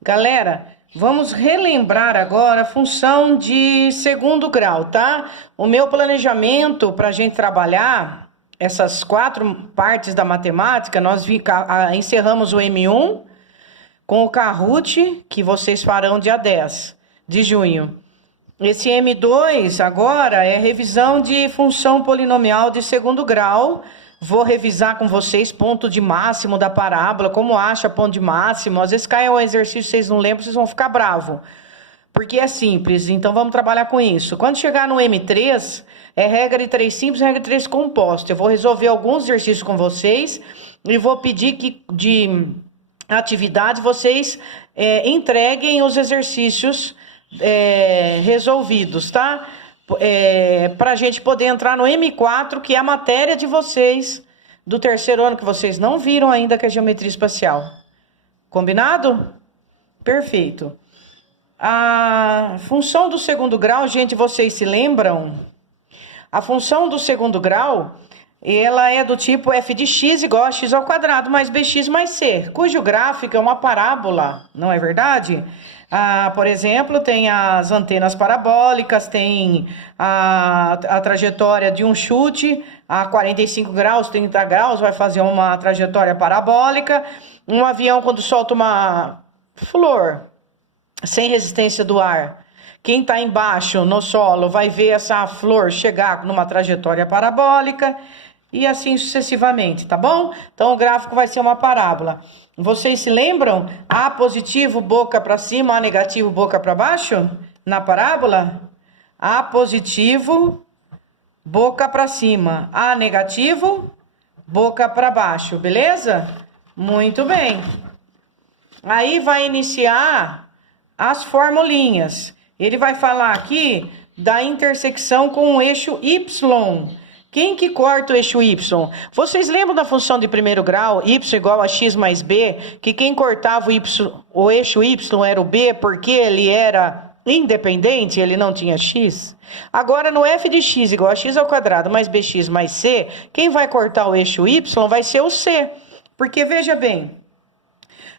Galera, vamos relembrar agora a função de segundo grau, tá? O meu planejamento para a gente trabalhar essas 4 partes da matemática, nós encerramos o M1 com o Kahoot, que vocês farão dia 10 de junho. Esse M2 agora é revisão de função polinomial de segundo grau. Vou revisar com vocês ponto de máximo da parábola, como acha ponto de máximo. Às vezes cai um exercício, vocês não lembram, vocês vão ficar bravos. Porque é simples, então vamos trabalhar com isso. Quando chegar no M3, é regra de 3 simples, regra de 3 composto. Eu vou resolver alguns exercícios com vocês e vou pedir que de atividade vocês entreguem os exercícios resolvidos, tá? Para a gente poder entrar no M4, que é a matéria de vocês do terceiro ano, que vocês não viram ainda, que é geometria espacial. Combinado? Perfeito. A função do segundo grau, gente, vocês se lembram? A função do segundo grau, ela é do tipo f de x igual a x ao quadrado mais bx mais c, cujo gráfico é uma parábola, não é verdade? Por exemplo, tem as antenas parabólicas, tem a trajetória de um chute a 45 graus, 30 graus, vai fazer uma trajetória parabólica. Um avião, quando solta uma flor sem resistência do ar, quem está embaixo no solo vai ver essa flor chegar numa trajetória parabólica e assim sucessivamente, tá bom? Então o gráfico vai ser uma parábola. Vocês se lembram? A positivo, boca para cima, A negativo, boca para baixo? Na parábola? A positivo, boca para cima. A negativo, boca para baixo, beleza? Muito bem. Aí vai iniciar as formulinhas. Ele vai falar aqui da intersecção com o eixo Y. Quem que corta o eixo Y? Vocês lembram da função de primeiro grau, y igual a x mais b, que quem cortava o eixo Y era o b, porque ele era independente, ele não tinha x? Agora, no f de x igual a x ao quadrado mais bx mais c, quem vai cortar o eixo Y vai ser o c. Porque, veja bem,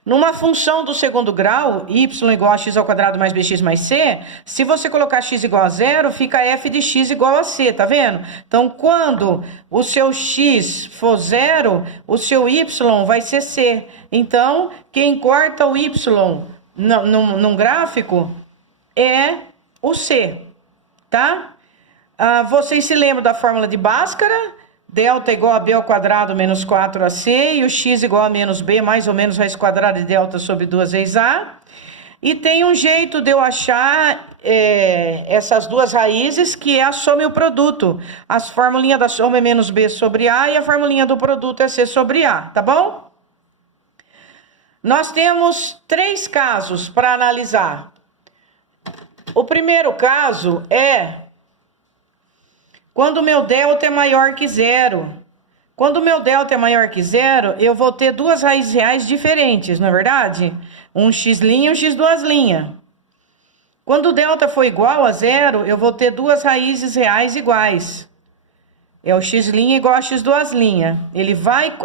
numa função do segundo grau, y igual a x ao quadrado mais bx mais c, se você colocar x igual a zero, fica f de x igual a c, tá vendo? Então, quando o seu x for zero, o seu y vai ser c. Então, quem corta o y num gráfico é o c, tá? Vocês se lembram da fórmula de Bhaskara? Delta igual a b ao quadrado menos 4ac, e o x igual a menos b, mais ou menos raiz quadrada de delta sobre 2 vezes a. E tem um jeito de eu achar essas duas raízes, que é a soma e o produto. As formulinhas da soma é menos b sobre a, e a formulinha do produto é c sobre a, tá bom? Nós temos 3 casos para analisar. O primeiro caso é quando o meu delta é maior que zero. Quando o meu delta é maior que zero, eu vou ter duas raízes reais diferentes, não é verdade? Um x' e um x duas linhas. Quando o delta for igual a zero, eu vou ter duas raízes reais iguais. É o x' igual a x duas linhas.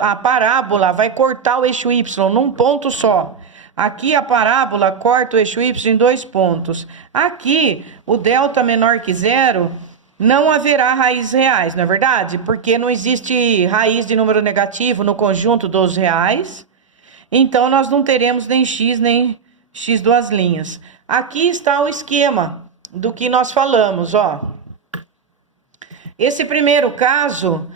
A parábola vai cortar o eixo y num ponto só. Aqui a parábola corta o eixo y em 2 pontos. Aqui, o delta menor que zero, não haverá raízes reais, não é verdade? Porque não existe raiz de número negativo no conjunto dos reais. Então, nós não teremos nem x duas linhas. Aqui está o esquema do que nós falamos, ó. Esse primeiro caso,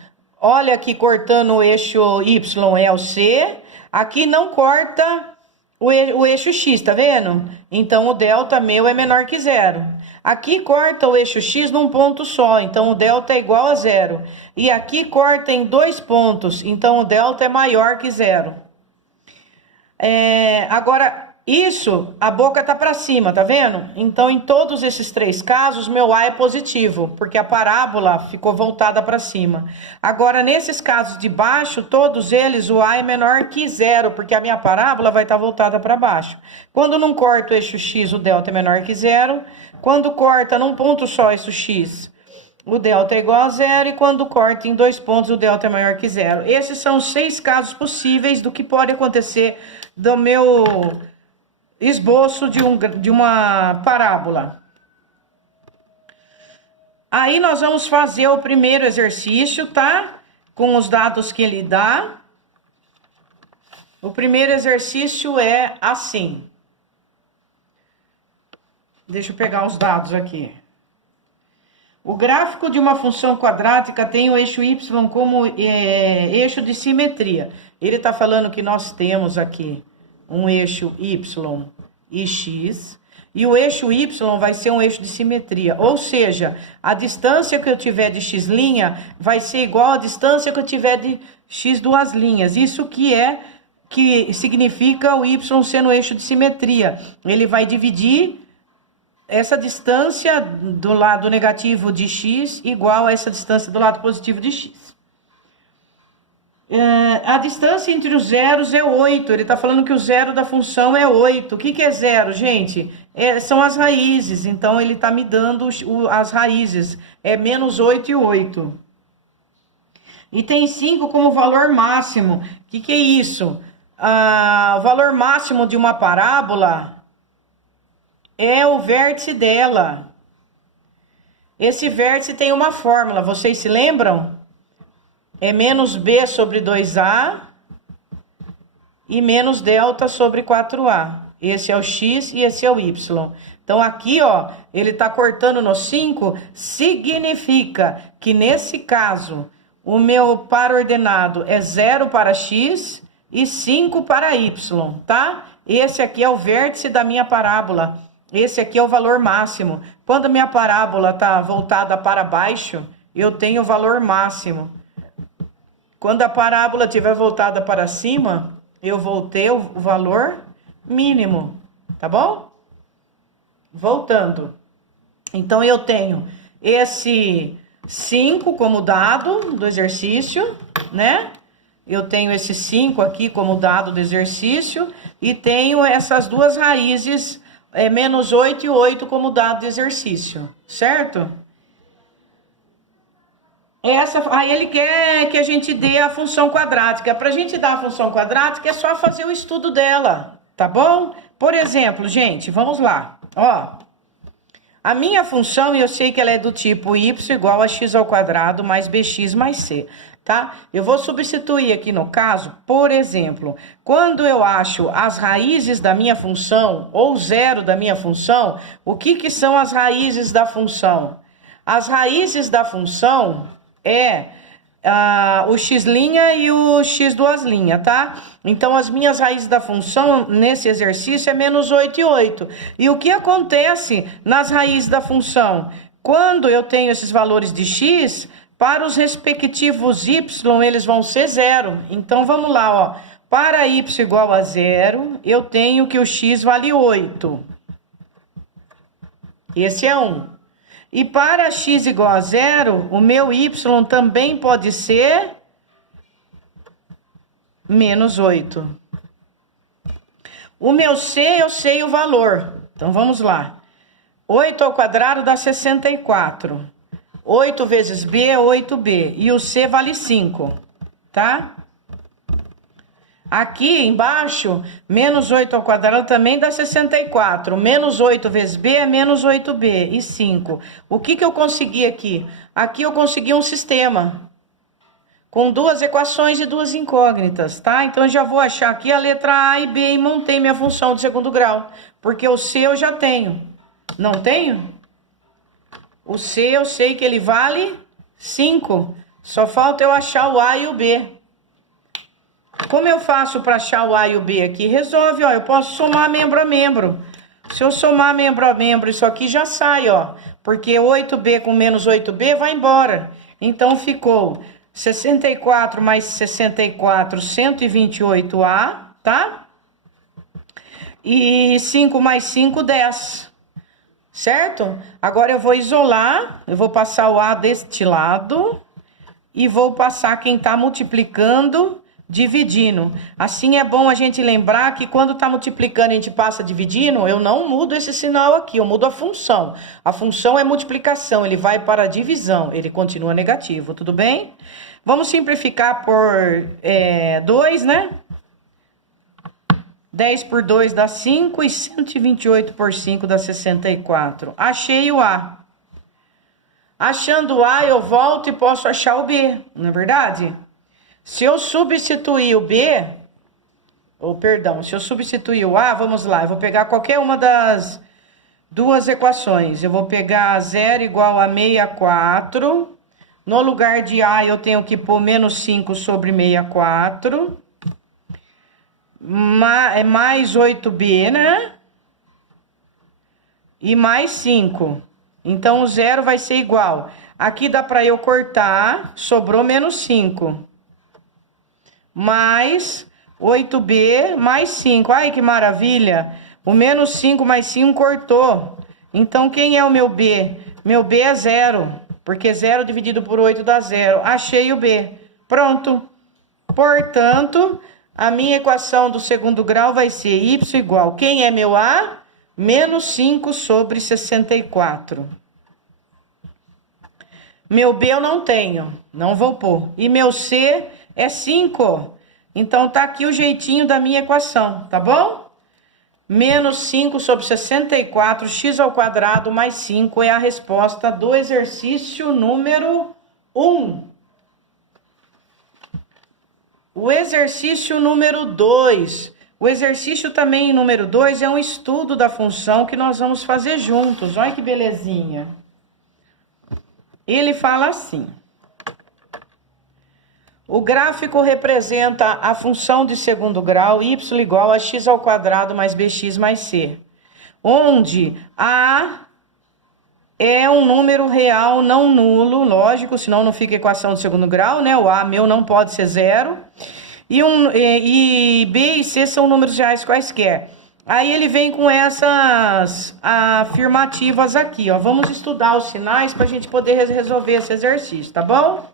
olha aqui cortando o eixo y é o c. Aqui não corta o eixo x, tá vendo? Então, o delta meu é menor que zero. Aqui corta o eixo x num ponto só, então o delta é igual a zero. E aqui corta em 2 pontos, então o delta é maior que zero. Agora, a boca tá para cima, tá vendo? Então, em todos esses 3 casos, meu A é positivo, porque a parábola ficou voltada para cima. Agora, nesses casos de baixo, todos eles, o A é menor que zero, porque a minha parábola vai estar voltada para baixo. Quando não corta o eixo x, o delta é menor que zero. Quando corta num ponto só eixo x, o delta é igual a zero. E quando corta em 2 pontos, o delta é maior que zero. Esses são os 6 casos possíveis do que pode acontecer do meu esboço de uma parábola. Aí nós vamos fazer o primeiro exercício, tá? Com os dados que ele dá. O primeiro exercício é assim. Deixa eu pegar os dados aqui. O gráfico de uma função quadrática tem o eixo y como eixo de simetria. Ele está falando que nós temos aqui um eixo y e x, e o eixo y vai ser um eixo de simetria. Ou seja, a distância que eu tiver de x' vai ser igual à distância que eu tiver de x duas linhas. Isso que significa o y ser no eixo de simetria. Ele vai dividir essa distância do lado negativo de x igual a essa distância do lado positivo de x. A distância entre os zeros é 8. Ele está falando que o zero da função é 8. O que é zero, gente? São as raízes. Então, ele está me dando as raízes. É menos 8 e 8. E tem 5 como valor máximo. O que é isso? O valor máximo de uma parábola é o vértice dela. Esse vértice tem uma fórmula, vocês se lembram? É menos b sobre 2a e menos delta sobre 4a. Esse é o x e esse é o y. Então, aqui, ó, ele tá cortando no 5, significa que, nesse caso, o meu par ordenado é 0 para x e 5 para y, tá? Esse aqui é o vértice da minha parábola. Esse aqui é o valor máximo. Quando a minha parábola está voltada para baixo, eu tenho o valor máximo. Quando a parábola estiver voltada para cima, eu vou ter o valor mínimo. Tá bom? Voltando. Então, eu tenho esse 5 como dado do exercício, né? Eu tenho esse 5 aqui como dado do exercício. E tenho essas duas raízes menos 8 e 8 como dado de exercício, certo? Aí ele quer que a gente dê a função quadrática. Para a gente dar a função quadrática, é só fazer o estudo dela, tá bom? Por exemplo, gente, vamos lá. Ó, a minha função, eu sei que ela é do tipo y igual a x ao quadrado mais bx mais c. Tá? Eu vou substituir aqui no caso, por exemplo, quando eu acho as raízes da minha função ou zero da minha função, o que são as raízes da função? As raízes da função o x' e o x duas linhas, tá? Então, as minhas raízes da função nesse exercício é menos 8 e 8. E o que acontece nas raízes da função? Quando eu tenho esses valores de x, para os respectivos y, eles vão ser 0. Então, vamos lá, ó. Para y igual a 0, eu tenho que o x vale 8. Esse é 1. E para x igual a 0, o meu y também pode ser menos 8. O meu c, eu sei o valor. Então, vamos lá. 8 ao quadrado dá 64. 8 vezes b é 8b. E o c vale 5, tá? Aqui embaixo, menos 8 ao quadrado também dá 64. Menos 8 vezes b é menos 8b e 5. O que eu consegui aqui? Aqui eu consegui um sistema com duas equações e duas incógnitas, tá? Então, eu já vou achar aqui a letra A e B e montei minha função de segundo grau. Porque o c eu já tenho. Não tenho? O c eu sei que ele vale 5. Só falta eu achar o A e o B. Como eu faço para achar o A e o B aqui? Resolve, ó. Eu posso somar membro a membro. Se eu somar membro a membro, isso aqui já sai, ó. Porque 8b com menos 8b vai embora. Então, ficou 64 mais 64, 128A, tá? E 5 mais 5, 10. Certo? Agora eu vou isolar, eu vou passar o A deste lado e vou passar quem está multiplicando, dividindo. Assim é bom a gente lembrar que quando está multiplicando a gente passa dividindo, eu não mudo esse sinal aqui, eu mudo a função. A função é multiplicação, ele vai para a divisão, ele continua negativo, tudo bem? Vamos simplificar por 2, né? 10 por 2 dá 5 e 128 por 5 dá 64. Achei o A. Achando o A, eu volto e posso achar o B, não é verdade? Se eu substituir o B, se eu substituir o A, vamos lá, eu vou pegar qualquer uma das duas equações. Eu vou pegar 0 igual a 64. No lugar de A, eu tenho que pôr menos 5 sobre 64. Mais 8B, né? E mais 5. Então, o 0 vai ser igual. Aqui dá para eu cortar, sobrou menos 5. Mais 8B mais 5. Ai, que maravilha! O menos 5 mais 5 cortou. Então, quem é o meu B? Meu B é 0, porque 0 dividido por 8 dá 0. Achei o B. Pronto. Portanto, a minha equação do segundo grau vai ser y igual. Quem é meu A? Menos 5 sobre 64. Meu B eu não tenho, não vou pôr. E meu C é 5. Então, tá aqui o jeitinho da minha equação, tá bom? Menos 5 sobre 64, x ao quadrado mais 5 é a resposta do exercício número 1. O exercício número 2. O exercício também número 2 é um estudo da função que nós vamos fazer juntos. Olha que belezinha. Ele fala assim: o gráfico representa a função de segundo grau y igual a x ao quadrado mais bx mais c, onde a é um número real não nulo, lógico, senão não fica equação de segundo grau, né? O a meu não pode ser 0. E b e c são números reais quaisquer. Aí ele vem com essas afirmativas aqui, ó. Vamos estudar os sinais para a gente poder resolver esse exercício, tá bom?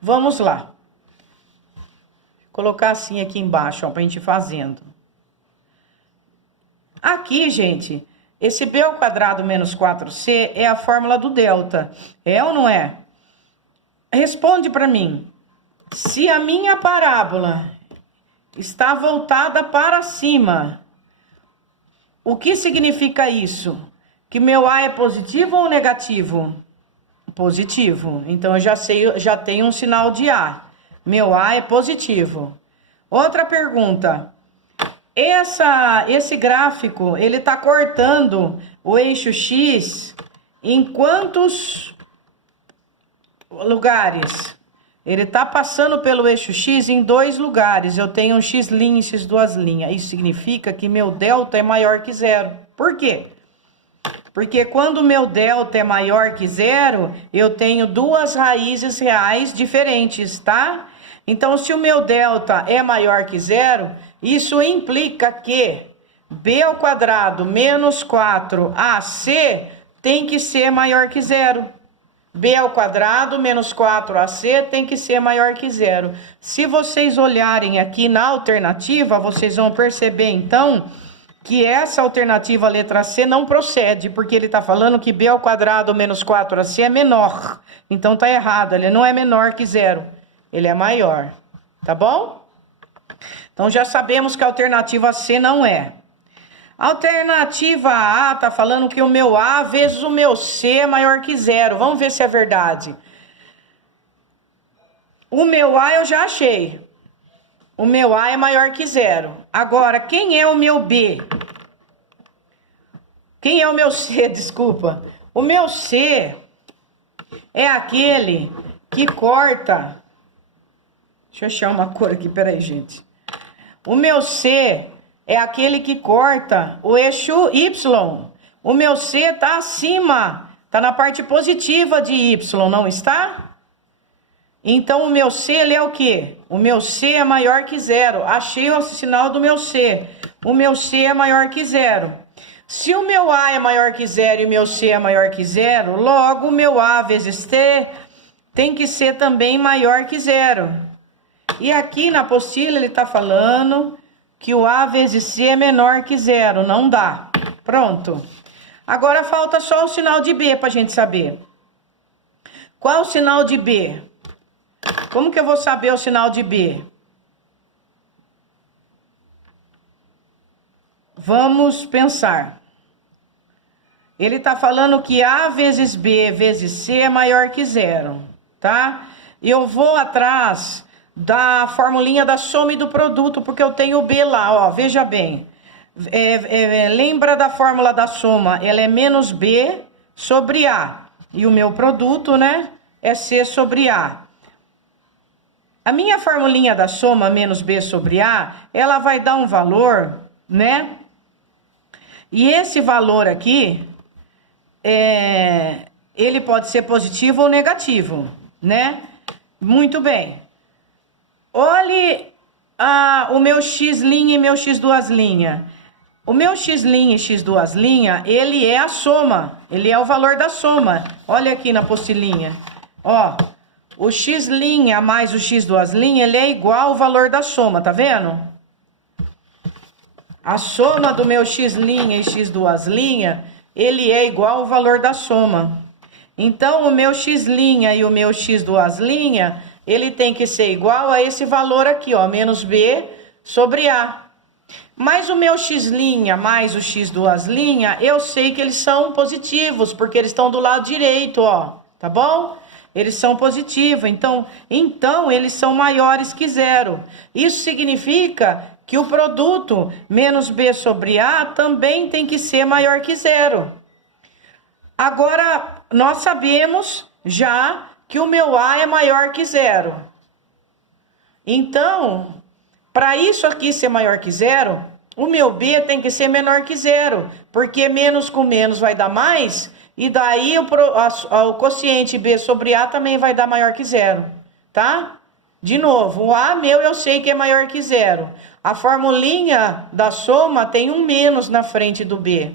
Vamos lá. Vou colocar assim aqui embaixo, ó, pra gente ir fazendo. Aqui, gente, esse b ao quadrado menos 4c é a fórmula do delta. É ou não é? Responde para mim. Se a minha parábola está voltada para cima, o que significa isso? Que meu A é positivo ou negativo? Positivo. Então, eu já tenho um sinal de A. Meu A é positivo. Outra pergunta. Esse gráfico, ele está cortando o eixo X em quantos lugares? Ele está passando pelo eixo X em 2 lugares. Eu tenho um X' e X duas linhas. Isso significa que meu delta é maior que 0. Por quê? Porque quando o meu delta é maior que 0, eu tenho duas raízes reais diferentes, tá? Então, se o meu delta é maior que 0, isso implica que b ao quadrado menos 4ac tem que ser maior que 0. b ao quadrado menos 4ac tem que ser maior que 0. Se vocês olharem aqui na alternativa, vocês vão perceber, então, que essa alternativa letra C não procede, porque ele está falando que b ao quadrado menos 4ac é menor. Então, está errado, ele não é menor que 0, ele é maior, tá bom? Então, já sabemos que a alternativa C não é. A alternativa A está falando que o meu A vezes o meu C é maior que 0. Vamos ver se é verdade. O meu A eu já achei. O meu A é maior que 0. Agora, quem é o meu B? Quem é o meu C? Desculpa. O meu C é aquele que corta. Deixa eu achar uma cor aqui, peraí, gente. O meu C é aquele que corta o eixo Y. O meu C está acima, está na parte positiva de Y, não está? Então, o meu C, ele é o quê? O meu C é maior que 0. Achei o sinal do meu C. O meu C é maior que 0. Se o meu A é maior que 0 e o meu C é maior que 0, logo o meu A vezes T tem que ser também maior que 0. E aqui na apostila ele está falando que o A vezes C é menor que 0. Não dá. Pronto. Agora falta só o sinal de B para a gente saber. Qual o sinal de B? Como que eu vou saber o sinal de B? Vamos pensar. Ele está falando que A vezes B vezes C é maior que zero, tá? E eu vou atrás da formulinha da soma e do produto, porque eu tenho o B lá, ó, veja bem. Lembra da fórmula da soma? Ela é menos B sobre A. E o meu produto, né, é C sobre A. A minha formulinha da soma menos B sobre A, ela vai dar um valor, né? E esse valor aqui, ele pode ser positivo ou negativo, né? Muito bem. Olhe o meu x' e meu x2'. O meu x' e x2', ele é a soma, ele é o valor da soma. Olha aqui na apostilinha, ó. O x' mais o x2', ele é igual ao valor da soma, tá vendo? A soma do meu x' e x2', ele é igual ao valor da soma. Então, o meu x' e o meu x2', ele tem que ser igual a esse valor aqui, ó, menos B sobre A. Mas o meu x' mais o x2', eu sei que eles são positivos, porque eles estão do lado direito, ó, tá bom? Eles são positivos, então eles são maiores que zero. Isso significa que o produto menos B sobre A também tem que ser maior que zero. Agora, nós sabemos já que o meu A é maior que zero. Então, para isso aqui ser maior que zero, o meu B tem que ser menor que zero, porque menos com menos vai dar mais, e daí o quociente B sobre A também vai dar maior que zero, tá? De novo, o A meu eu sei que é maior que zero. A formulinha da soma tem um menos na frente do B.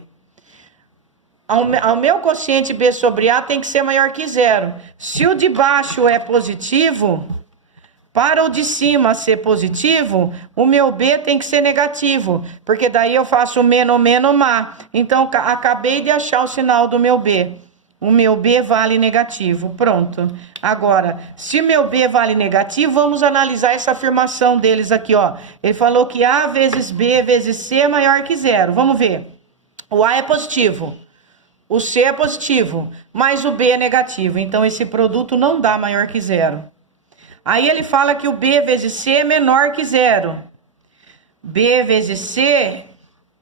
O meu quociente B sobre A tem que ser maior que zero. Se o de baixo é positivo, para o de cima ser positivo, o meu B tem que ser negativo, porque daí eu faço menos, má. Então, acabei de achar o sinal do meu B. O meu B vale negativo, pronto. Agora, se meu B vale negativo, vamos analisar essa afirmação deles aqui, ó. Ele falou que A vezes B vezes C é maior que zero. Vamos ver. O A é positivo, o C é positivo, mas o B é negativo. Então, esse produto não dá maior que zero. Aí ele fala que o B vezes C é menor que zero. B vezes C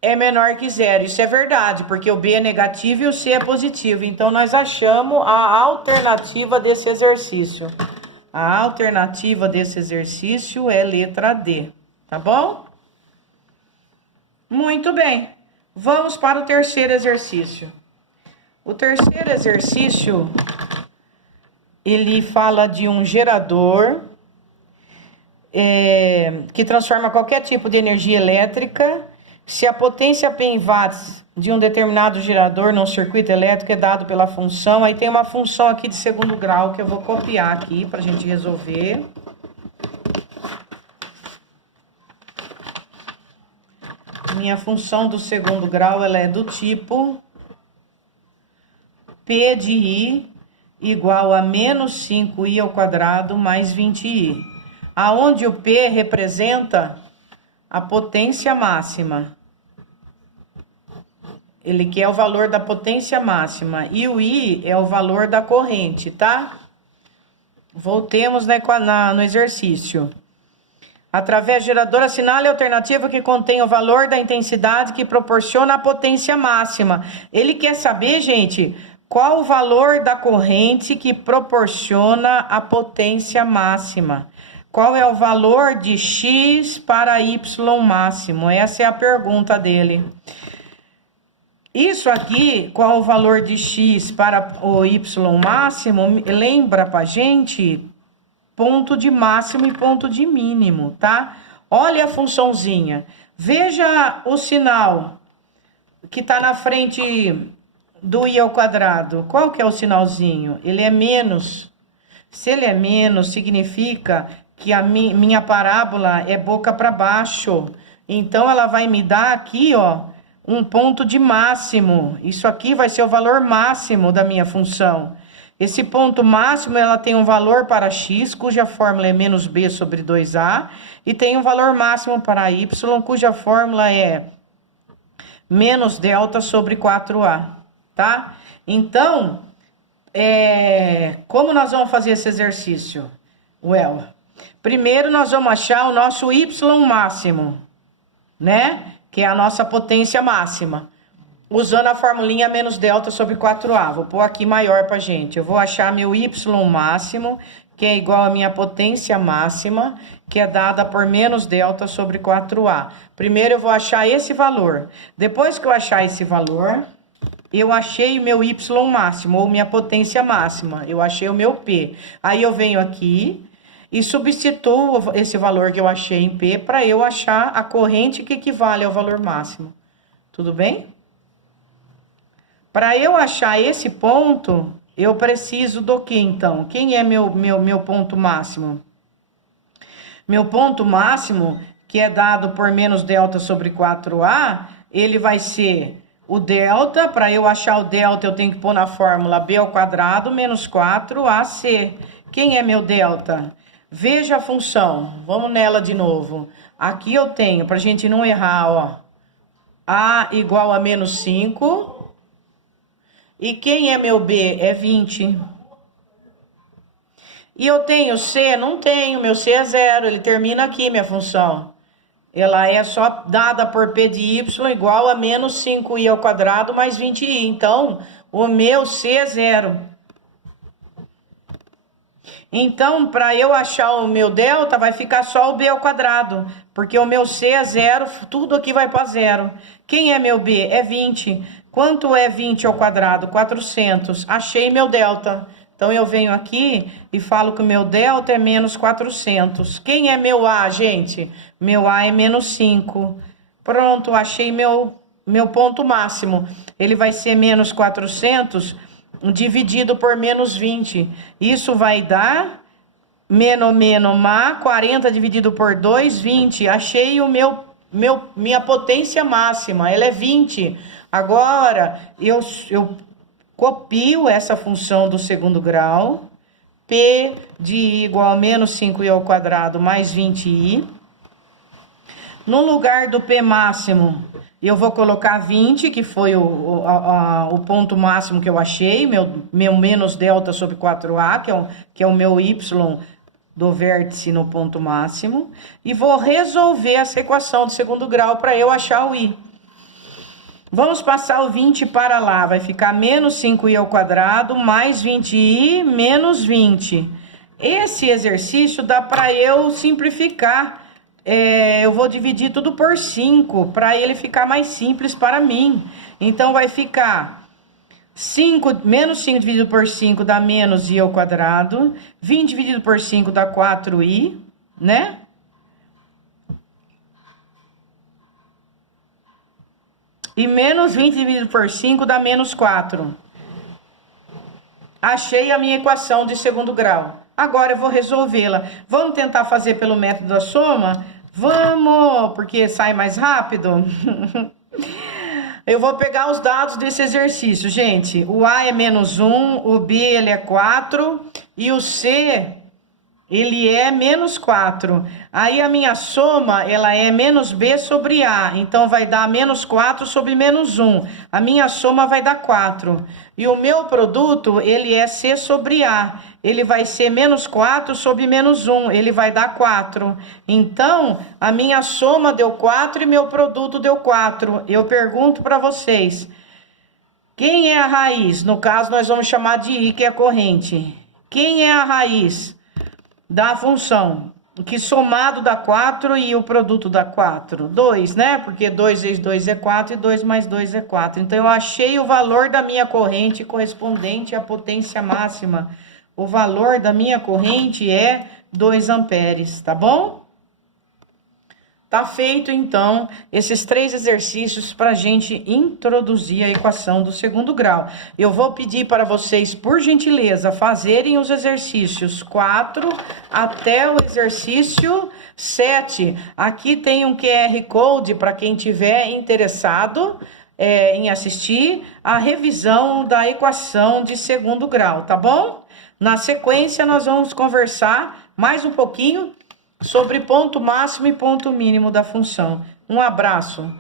é menor que zero. Isso é verdade, porque o B é negativo e o C é positivo. Então, nós achamos a alternativa desse exercício. A alternativa desse exercício é letra D, tá bom? Muito bem. Vamos para o terceiro exercício. O terceiro exercício, ele fala de um gerador que transforma qualquer tipo de energia elétrica. Se a potência P em watts de um determinado gerador num circuito elétrico é dado pela função, aí tem uma função aqui de segundo grau que eu vou copiar aqui para a gente resolver. Minha função do segundo grau, ela é do tipo P de I igual a menos 5i ao quadrado mais 20i, aonde o P representa a potência máxima. Ele quer o valor da potência máxima e o I é o valor da corrente, tá? Voltemos no exercício. Através do gerador, assinale a alternativa que contém o valor da intensidade que proporciona a potência máxima. Ele quer saber, gente, qual o valor da corrente que proporciona a potência máxima. Qual é o valor de X para Y máximo? Essa é a pergunta dele. Isso aqui, qual o valor de X para o Y máximo, lembra pra gente ponto de máximo e ponto de mínimo, tá? Olha a funçãozinha. Veja o sinal que tá na frente do I ao quadrado. Qual que é o sinalzinho? Ele é menos. Se ele é menos, significa que a minha parábola é boca para baixo. Então, ela vai me dar aqui, ó, um ponto de máximo. Isso aqui vai ser o valor máximo da minha função. Esse ponto máximo, ela tem um valor para x, cuja fórmula é menos b sobre 2a, e tem um valor máximo para y, cuja fórmula é menos delta sobre 4A, tá? Então, como nós vamos fazer esse exercício? Primeiro nós vamos achar o nosso y máximo, né? Que é a nossa potência máxima. Usando a formulinha menos delta sobre 4A. Vou pôr aqui maior pra gente. Eu vou achar meu y máximo, que é igual à minha potência máxima, que é dada por menos delta sobre 4A. Primeiro eu vou achar esse valor. Depois que eu achar esse valor, eu achei o meu y máximo, ou minha potência máxima. Eu achei o meu P. Aí eu venho aqui e substituo esse valor que eu achei em P para eu achar a corrente que equivale ao valor máximo. Tudo bem? Para eu achar esse ponto, eu preciso do que, então? Quem é meu ponto máximo? Meu ponto máximo, que é dado por menos delta sobre 4A, ele vai ser o delta. Para eu achar o delta, eu tenho que pôr na fórmula b ao quadrado menos 4ac. Quem é meu delta? Veja a função. Vamos nela de novo. Aqui eu tenho, para a gente não errar, ó, a igual a menos 5. E quem é meu B? É 20. E eu tenho C? Não tenho, meu C é 0, ele termina aqui, minha função. Ela é só dada por P de Y igual a menos 5i ao quadrado mais 20i. Então, o meu C é 0. Então, para eu achar o meu delta, vai ficar só o B ao quadrado. Porque o meu C é 0, tudo aqui vai para 0. Quem é meu B? É 20. Quanto é 20 ao quadrado? 400. Achei meu delta. Então, eu venho aqui e falo que o meu delta é menos 400. Quem é meu A, gente? Meu A é menos 5. Pronto, achei meu ponto máximo. Ele vai ser menos 400 dividido por menos 20. Isso vai dar menos má, 40 dividido por 2, 20. Achei o minha potência máxima, ela é 20. Agora, eu copio essa função do segundo grau, P de I igual a menos 5i ao quadrado mais 20i. No lugar do P máximo, eu vou colocar 20, que foi o ponto máximo que eu achei, meu menos delta sobre 4A, que é o meu y do vértice no ponto máximo. E vou resolver essa equação do segundo grau para eu achar o I. Vamos passar o 20 para lá, vai ficar menos 5i ao quadrado mais 20i menos 20. Esse exercício dá para eu simplificar. Eu vou dividir tudo por 5, para ele ficar mais simples para mim. Então, vai ficar menos 5 dividido por 5 dá menos i ao quadrado. 20 dividido por 5 dá 4i, né? E menos 20 dividido por 5 dá menos 4. Achei a minha equação de segundo grau. Agora eu vou resolvê-la. Vamos tentar fazer pelo método da soma? Vamos, porque sai mais rápido. Eu vou pegar os dados desse exercício, gente. O A é menos 1, o B ele é 4 e o C ele é menos 4. Aí a minha soma, ela é menos B sobre A. Então, vai dar menos 4 sobre menos 1. A minha soma vai dar 4. E o meu produto, ele é C sobre A. Ele vai ser menos 4 sobre menos 1. Ele vai dar 4. Então, a minha soma deu 4 e meu produto deu 4. Eu pergunto para vocês, quem é a raiz? No caso, nós vamos chamar de I, que é a corrente. Quem é a raiz da função que somado dá 4 e o produto dá 4? 2, né? Porque 2 vezes 2 é 4 e 2 mais 2 é 4. Então, eu achei o valor da minha corrente correspondente à potência máxima. O valor da minha corrente é 2 amperes, tá bom? Tá feito, então, esses 3 exercícios para a gente introduzir a equação do segundo grau. Eu vou pedir para vocês, por gentileza, fazerem os exercícios 4 até o exercício 7. Aqui tem um QR Code para quem tiver interessado em assistir a revisão da equação de segundo grau, tá bom? Na sequência, nós vamos conversar mais um pouquinho sobre ponto máximo e ponto mínimo da função. Um abraço.